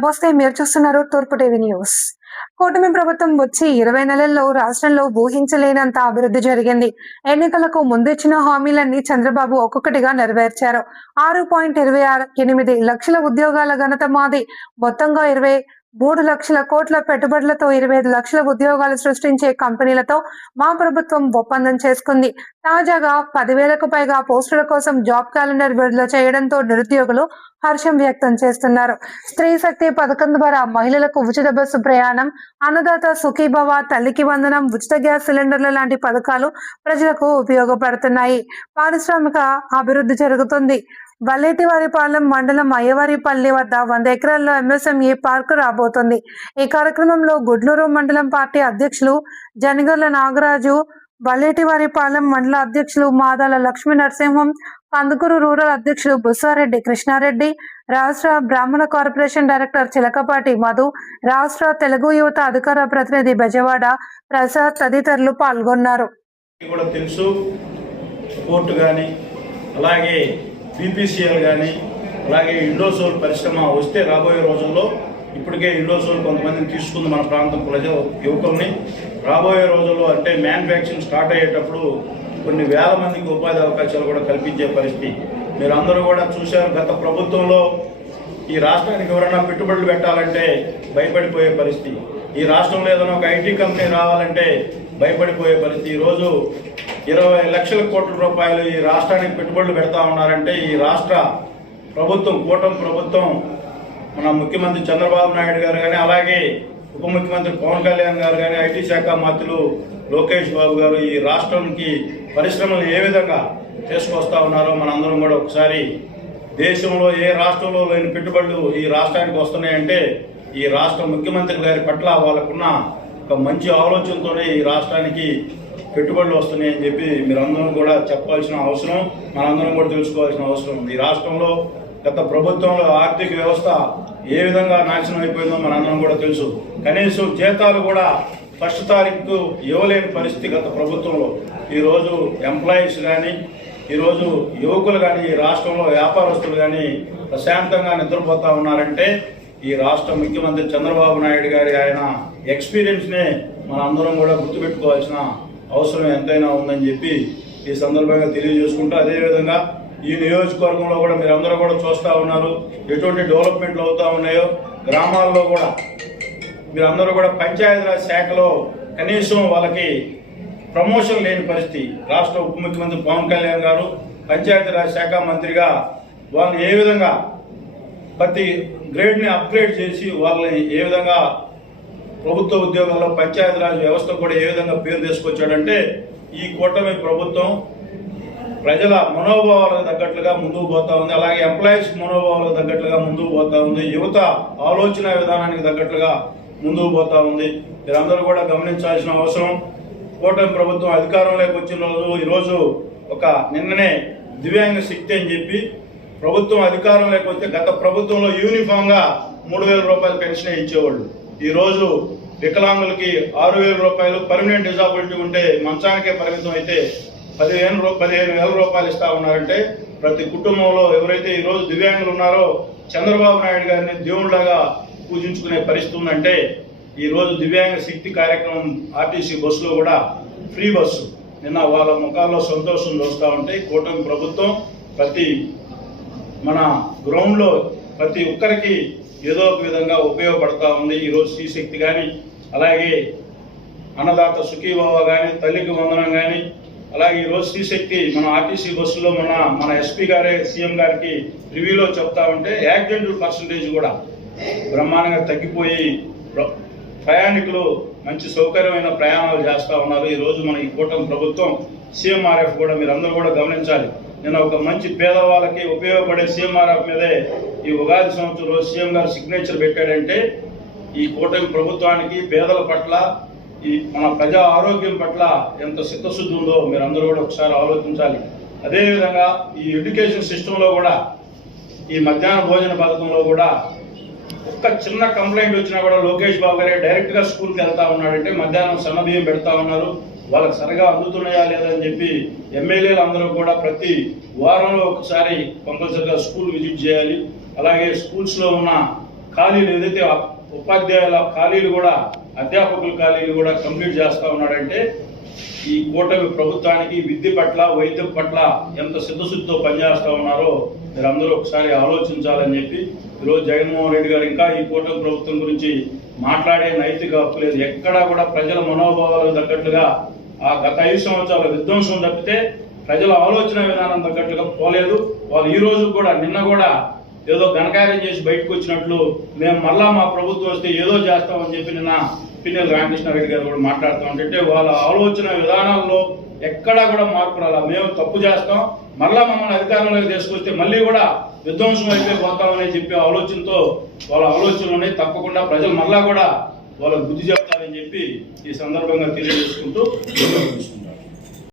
నమస్తే, మీరు చూస్తున్నారు తూర్పు టీవీ న్యూస్. కూటమి ప్రభుత్వం వచ్చి 20 నెలల్లో రాష్ట్రంలో ఊహించలేనంత అభివృద్ధి జరిగింది. ఎన్నికలకు ముందిచ్చిన హామీలన్నీ చంద్రబాబు ఒక్కొక్కటిగా నెరవేర్చారు. 6.28 లక్షల ఉద్యోగాల ఘనత మాది. మొత్తంగా 23 లక్షల కోట్ల పెట్టుబడులతో 25 లక్షల ఉద్యోగాలు సృష్టించే కంపెనీలతో మా ప్రభుత్వం ఒప్పందం చేసుకుంది. తాజాగా 10,000కు పైగా పోస్టుల కోసం జాబ్ క్యాలెండర్ విడుదల చేయడంతో నిరుద్యోగులు హర్షం వ్యక్తం చేస్తున్నారు. స్త్రీ శక్తి పథకం ద్వారా మహిళలకు ఉచిత బస్సు ప్రయాణం, అన్నదాత సుఖీభవ, తల్లికి వందనం, ఉచిత గ్యాస్ సిలిండర్ల లాంటి పథకాలు ప్రజలకు ఉపయోగపడుతున్నాయి. పారిశ్రామిక అభివృద్ధి జరుగుతుంది. వల్లేటివారిపాలెం మండలం అయ్యవారిపల్లి వద్ద 100 ఎకరాల్లో ఎంఎస్ఎంఈ పార్కు రాబోతుంది. ఈ కార్యక్రమంలో గుడ్లూరు మండలం పార్టీ అధ్యక్షులు జనగర్ల నాగరాజు, వల్లేటివారిపాలెం మండల అధ్యక్షులు మాదాల లక్ష్మీ నరసింహం, కందుకూరు రూరల్ అధ్యక్షులు బుస్సారెడ్డి కృష్ణారెడ్డి, రాష్ట్ర బ్రాహ్మణ కార్పొరేషన్ డైరెక్టర్ చిలకపాటి మధు, రాష్ట్ర తెలుగు యువత అధికార ప్రతినిధి బెజవాడ ప్రసాద్ తదితరులు పాల్గొన్నారు. అలాగే బీపీసీఎల్ కానీ, అలాగే ఇండోసోల్ పరిశ్రమ వస్తే రాబోయే రోజుల్లో ఇప్పటికే ఇండోసోల్ కొంతమందిని తీసుకుంది మన ప్రాంతం యువకుల్ని. రాబోయే రోజుల్లో అంటే మ్యానుఫ్యాక్చరింగ్ స్టార్ట్ అయ్యేటప్పుడు కొన్ని వేల మందికి ఉపాధి అవకాశాలు కూడా కల్పించే పరిస్థితి మీరు అందరూ కూడా చూశారు. గత ప్రభుత్వంలో ఈ రాష్ట్రానికి ఎవరైనా పెట్టుబడులు పెట్టాలంటే భయపడిపోయే పరిస్థితి, ఈ రాష్ట్రంలో ఏదైనా ఒక ఐటీ కంపెనీ రావాలంటే భయపడిపోయే పరిస్థితి. ఈరోజు 20 లక్షల కోట్ల రూపాయలు ఈ రాష్ట్రానికి పెట్టుబడులు పెడతా ఉన్నారంటే ఈ రాష్ట్ర ప్రభుత్వం, కూటమి ప్రభుత్వం, మన ముఖ్యమంత్రి చంద్రబాబు నాయుడు గారు కానీ, అలాగే ఉప ముఖ్యమంత్రి పవన్ కళ్యాణ్ గారు కానీ, ఐటీ శాఖ మంత్రులు లోకేష్ బాబు గారు ఈ రాష్ట్రానికి పరిశ్రమలు ఏ విధంగా తీసుకొస్తా ఉన్నారో మనందరం కూడా ఒకసారి, దేశంలో ఏ రాష్ట్రంలో లేని పెట్టుబడులు ఈ రాష్ట్రానికి వస్తున్నాయంటే ఈ రాష్ట్ర ముఖ్యమంత్రి గారి పట్ల వాళ్ళకున్న ఒక మంచి ఆలోచనతోనే ఈ రాష్ట్రానికి పెట్టుబడులు వస్తున్నాయని చెప్పి మీరందరం కూడా చెప్పాల్సిన అవసరం, మనందరం కూడా తెలుసుకోవాల్సిన అవసరం ఉంది. ఈ రాష్ట్రంలో గత ప్రభుత్వంలో ఆర్థిక వ్యవస్థ ఏ విధంగా నాశనం అయిపోయిందో మనందరం కూడా తెలుసు. కనీసం జీతాలు కూడా ఫస్ట్ తారీఖు ఇవ్వలేని పరిస్థితి గత ప్రభుత్వంలో. ఈరోజు ఎంప్లాయీస్ కానీ, ఈరోజు యువకులు కానీ, ఈ రాష్ట్రంలో వ్యాపారస్తులు కానీ ప్రశాంతంగా నిద్రపోతా ఉన్నారంటే ఈ రాష్ట్ర ముఖ్యమంత్రి చంద్రబాబు నాయుడు గారి ఆయన ఎక్స్పీరియన్స్నే మనందరం కూడా గుర్తుపెట్టుకోవాల్సిన అవసరం ఎంతైనా ఉందని చెప్పి ఈ సందర్భంగా తెలియజేసుకుంటూ, అదేవిధంగా ఈ నియోజకవర్గంలో కూడా మీరందరూ కూడా చూస్తూ ఉన్నారు ఎటువంటి డెవలప్మెంట్లు అవుతా ఉన్నాయో. గ్రామాల్లో కూడా మీరందరూ కూడా పంచాయతీరాజ్ శాఖలో కనీసం వాళ్ళకి ప్రమోషన్ లేని పరిస్థితి. రాష్ట్ర ఉప ముఖ్యమంత్రి పవన్ కళ్యాణ్ గారు పంచాయతీరాజ్ శాఖ మంత్రిగా వాళ్ళని ఏ విధంగా ప్రతి గ్రేడ్ని అప్గ్రేడ్ చేసి వాళ్ళని ఏ విధంగా ప్రభుత్వ ఉద్యోగాల్లో పంచాయతీరాజ్ వ్యవస్థ కూడా ఏ విధంగా పేరు తీసుకొచ్చాడంటే ఈ కూటమి ప్రభుత్వం ప్రజల మనోభావాలకు తగ్గట్లుగా ముందుకు పోతా ఉంది. అలాగే ఎంప్లాయీస్ మనోభావాలకు తగ్గట్లుగా ముందుకు పోతా ఉంది. యువత ఆలోచన విధానానికి తగ్గట్లుగా ముందుకు పోతా ఉంది. మీరందరూ కూడా గమనించాల్సిన అవసరం. కూటమి ప్రభుత్వం అధికారంలోకి వచ్చిన రోజు ఈరోజు ఒక నిన్ననే దివ్యాంగ శక్తి అని చెప్పి ప్రభుత్వం అధికారంలోకి వస్తే గత ప్రభుత్వంలో యూనిఫామ్ గా 3,000 రూపాయలు పెన్షన్ ఇచ్చేవాళ్ళు. ఈ రోజు వికలాంగులకి 6,000 రూపాయలు, పర్మనెంట్ డిజాబిలిటీ ఉంటే మంచానికే పరిమితం అయితే 15,000 రూపాయలు ఇస్తా ఉన్నారంటే ప్రతి కుటుంబంలో ఎవరైతే ఈ రోజు దివ్యాంగులు ఉన్నారో చంద్రబాబు నాయుడు గారిని దేవుళ్లాగా పూజించుకునే పరిస్థితి ఉందంటే ఈ రోజు దివ్యాంగ శక్తి కార్యక్రమం ఆర్టీసీ బస్సులో కూడా ఫ్రీ బస్సు. నిన్న వాళ్ళ ముఖాల్లో సంతోషం చూస్తూ ఉంటే కూటమి ప్రభుత్వం ప్రతి మన గ్రౌండ్లో ప్రతి ఒక్కరికి ఏదో ఒక విధంగా ఉపయోగపడతా ఉంది. ఈరోజు శ్రీశక్తి కానీ, అలాగే అన్నదాత సుఖీభవ కానీ, తల్లికి వందనం కానీ, అలాగే ఈరోజు శ్రీశక్తి మన ఆర్టీసీ బస్సులో మన ఎస్పీ గారే సీఎం గారికి రివ్యూలో చెప్తా ఉంటే యాక్సిడెంట్ పర్సంటేజ్ కూడా బ్రహ్మాండంగా తగ్గిపోయి ప్రయాణికులు మంచి సౌకర్యమైన ప్రయాణాలు చేస్తూ ఉన్నారు. ఈరోజు మన ఈ కూటమి ప్రభుత్వం సీఎంఆర్ఎఫ్ కూడా మీరందరూ కూడా గమనించాలి. నేను ఒక మంచి పేదవాళ్ళకి ఉపయోగపడే సీఎంఆర్ఎఫ్ మీదే ఈ ఉగాది సంవత్సరం రోజు సీఎం గారు సిగ్నేచర్ పెట్టాడంటే ఈ కూటమి ప్రభుత్వానికి పేదల పట్ల, ఈ మన ప్రజా ఆరోగ్యం పట్ల ఎంత చిత్తశుద్ధి ఉందో మీరందరూ కూడా ఒకసారి ఆలోచించాలి. అదేవిధంగా ఈ ఎడ్యుకేషన్ సిస్టంలో కూడా ఈ మధ్యాహ్న భోజన పథకంలో కూడా ఒక్క చిన్న కంప్లైంట్ వచ్చినా కూడా లోకేష్ బాబు గారే డైరెక్ట్ గా స్కూల్కి వెళ్తా ఉన్నాడంటే మధ్యాహ్నం సన్నబియ్యం పెడతా ఉన్నారు. వాళ్ళకి సరిగా అందుతున్నాయా లేదని చెప్పి ఎమ్మెల్యేలు అందరూ కూడా ప్రతి వారంలో ఒకసారి కంపల్సరిగా స్కూల్ విజిట్ చేయాలి. అలాగే స్కూల్స్ లో ఉన్న ఖాళీలు ఏదైతే ఉపాధ్యాయుల ఖాళీలు కూడా, అధ్యాపకుల ఖాళీలు కూడా కంప్లీట్ చేస్తా ఉన్నాడంటే ఈ కూటమి ప్రభుత్వానికి విద్య పట్ల, వైద్యం పట్ల ఎంత సిద్ధశుద్ధితో పనిచేస్తా ఉన్నారో మీరందరూ ఒకసారి ఆలోచించాలని చెప్పి ఈరోజు జగన్మోహన్ రెడ్డి గారు ఇంకా ఈ కూటమి ప్రభుత్వం గురించి మాట్లాడే నైతిక హక్కు లేదు. ఎక్కడా కూడా ప్రజల మనోభావాలకు తగ్గట్లుగా ఆ గత 5 సంవత్సరాల విధ్వంసం తప్పితే ప్రజల ఆలోచన విధానం తగ్గట్లుగా పోలేదు. వాళ్ళు ఈ రోజు కూడా, నిన్న కూడా ఏదో ఘనకార్యం చేసి బయటకు వచ్చినట్లు మేము మళ్ళా మా ప్రభుత్వం వస్తే ఏదో చేస్తామని చెప్పి నిన్న పిన్నెల రామకృష్ణారెడ్డి గారు కూడా మాట్లాడుతూ ఉంటే వాళ్ళ ఆలోచన విధానాల్లో ఎక్కడా కూడా మార్పు రాలా. మేము తప్పు చేస్తాం, మళ్ళా మమ్మల్ని అధికారంలోకి తీసుకొస్తే మళ్ళీ కూడా విధ్వంసం అయిపోతామని చెప్పి ఆలోచనతో వాళ్ళ ఆలోచనలోనే తప్పకుండా ప్రజలు మళ్ళా కూడా వాళ్ళ బుద్ధి చెప్తారని చెప్పి ఈ సందర్భంగా తెలియజేసుకుంటూ